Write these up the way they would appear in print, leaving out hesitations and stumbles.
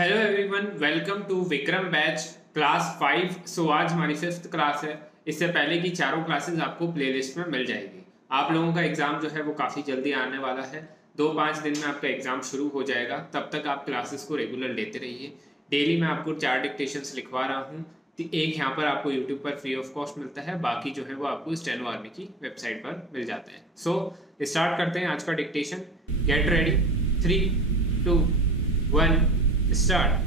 Hello everyone, welcome to Vikram batch class 5। आज हमारी 5th class है। इससे पहले की चारों क्लासेस आपको प्लेलिस्ट में मिल जाएगी। आप लोगों का एग्जाम जो है वो काफ़ी जल्दी आने वाला है। 2-5 दिन में आपका एग्जाम शुरू हो जाएगा। तब तक आप क्लासेस को रेगुलर लेते रहिए। डेली मैं आपको 4 डिक्टेशंस लिखवा रहा हूँ। एक यहाँ पर आपको यूट्यूब पर फ्री ऑफ कॉस्ट मिलता है, बाकी जो है वो आपको स्टेनो आर्मी की वेबसाइट पर मिल जाते हैं। स्टार्ट करते हैं आज का dictation. Get ready, 3, 2, 1 start.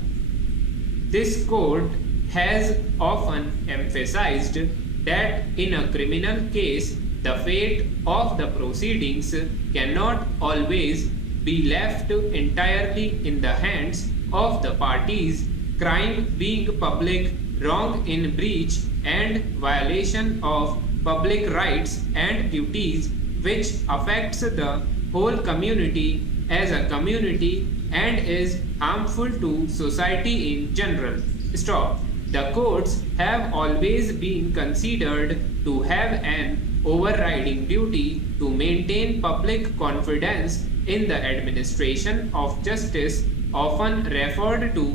This court has often emphasized that in a criminal case, the fate of the proceedings cannot always be left entirely in the hands of the parties, crime being public, wrong in breach and violation of public rights and duties, which affects the whole community as a community and is harmful to society in general. Stop. The courts have always been considered to have an overriding duty to maintain public confidence in the administration of justice, often referred to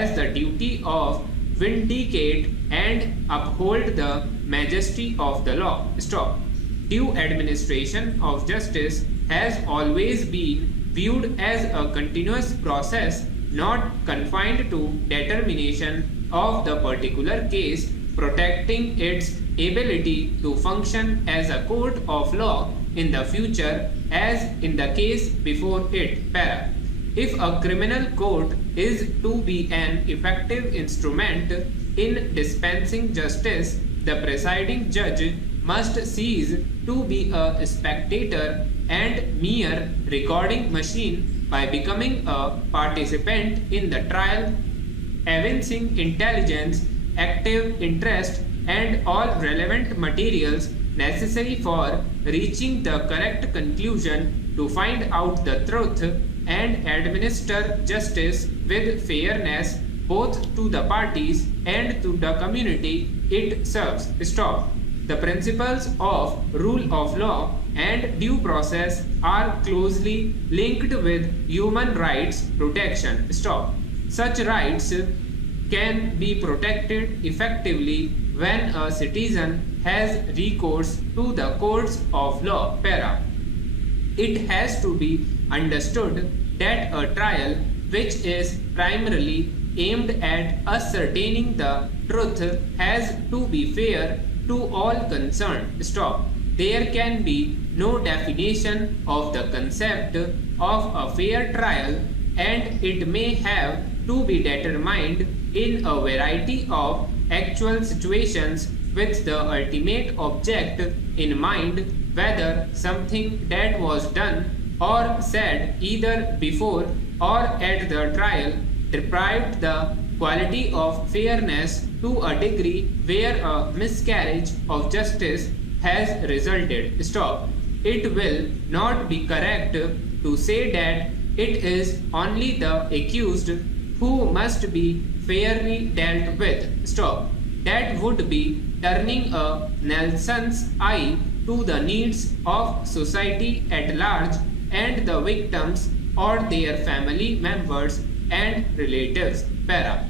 as the duty of vindicate and uphold the majesty of the law. Stop. Due administration of justice has always been viewed as a continuous process, not confined to determination of the particular case, protecting its ability to function as a court of law in the future as in the case before it. Para. If a criminal court is to be an effective instrument in dispensing justice, the presiding judge must cease to be a spectator and mere recording machine by becoming a participant in the trial, evincing intelligence, active interest, and all relevant materials necessary for reaching the correct conclusion to find out the truth and administer justice with fairness both to the parties and to the community it serves. Stop. The principles of rule of law and due process are closely linked with human rights protection. Stop. Such rights can be protected effectively when a citizen has recourse to the courts of law. Para. It has to be understood that a trial which is primarily aimed at ascertaining the truth has to be fair to all concerned. Stop. There can be no definition of the concept of a fair trial, and it may have to be determined in a variety of actual situations with the ultimate object in mind, whether something that was done or said either before or at the trial deprived the quality of fairness to a degree where a miscarriage of justice has resulted. Stop. It will not be correct to say that it is only the accused who must be fairly dealt with. Stop. That would be turning a Nelson's eye to the needs of society at large and the victims or their family members and relatives. Para.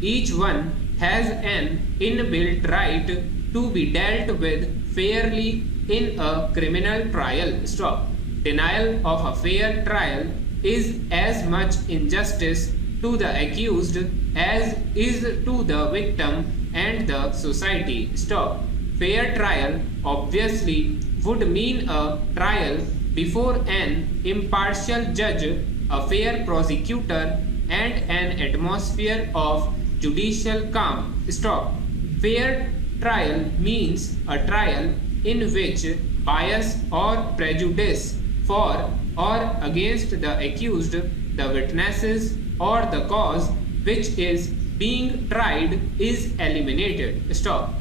Each one has an inbuilt right to be dealt with fairly in a criminal trial. Stop. Denial of a fair trial is as much injustice to the accused as is to the victim and the society. Stop. Fair trial obviously would mean a trial before an impartial judge, a fair prosecutor, and an atmosphere of judicial calm. Stop. Fair trial means a trial in which bias or prejudice for or against the accused, the witnesses, or the cause which is being tried is eliminated. Stop.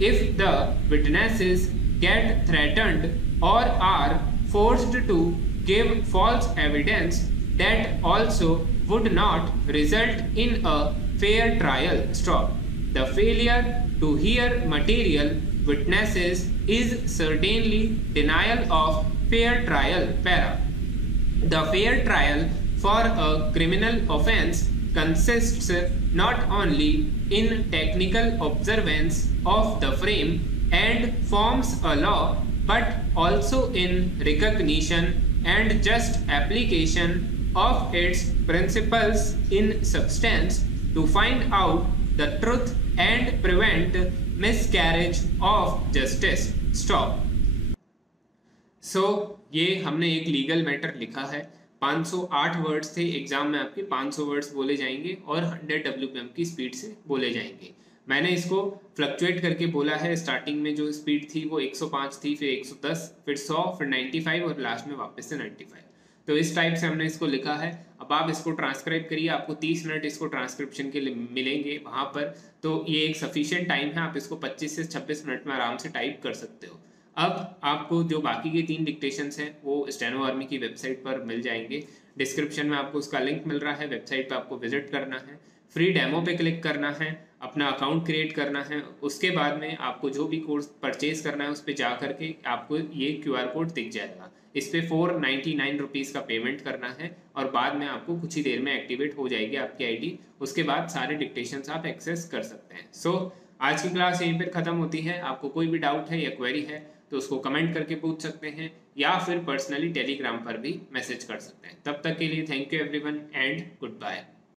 If the witnesses get threatened or are forced to give false evidence, that also would not result in a fair trial. Stop. The failure to hear material witnesses is certainly denial of fair trial. Para. The fair trial for a criminal offense consists not only in technical observance of the frame and forms a law, but also in recognition and just application of its principles in substance to find out the truth and prevent miscarriage of justice. Stop. ये हमने एक legal matter लिखा है। 508 words थे, exam में आपके 500 words बोले जाएंगे और 100 WPM की स्पीड से बोले जाएंगे। मैंने इसको फ्लक्चुएट करके बोला है। स्टार्टिंग में जो स्पीड थी वो 105 थी, फिर 110, फिर 100, फिर 95 और लास्ट में वापस से 95। तो इस टाइप से हमने इसको लिखा है। अब आप इसको ट्रांसक्राइब करिए, आपको 30 मिनट इसको ट्रांसक्रिप्शन के लिए मिलेंगे वहाँ पर। तो ये एक सफिशिएंट टाइम है, आप इसको 25 से 26 मिनट में आराम से टाइप कर सकते हो। अब आपको जो बाकी के 3 डिक्टेशंस हैं वो स्टेनो आर्मी की वेबसाइट पर मिल जाएंगे। डिस्क्रिप्शन में आपको उसका लिंक मिल रहा है, वेबसाइट पे आपको विजिट करना है, फ्री डेमो पे क्लिक करना है, अपना अकाउंट क्रिएट करना है। उसके बाद में आपको जो भी कोर्स परचेज करना है उस पर जा करके आपको ये QR कोड दिख जाएगा। इस पर 499 रुपीज़ का पेमेंट करना है और बाद में आपको कुछ ही देर में एक्टिवेट हो जाएगी आपकी ID। उसके बाद सारे डिक्टेशंस आप एक्सेस कर सकते हैं। आज की क्लास यहीं पर ख़त्म होती है। आपको कोई भी डाउट है या क्वेरी है तो उसको कमेंट करके पूछ सकते हैं या फिर पर्सनली टेलीग्राम पर भी मैसेज कर सकते हैं। तब तक के लिए thank you everyone and good bye.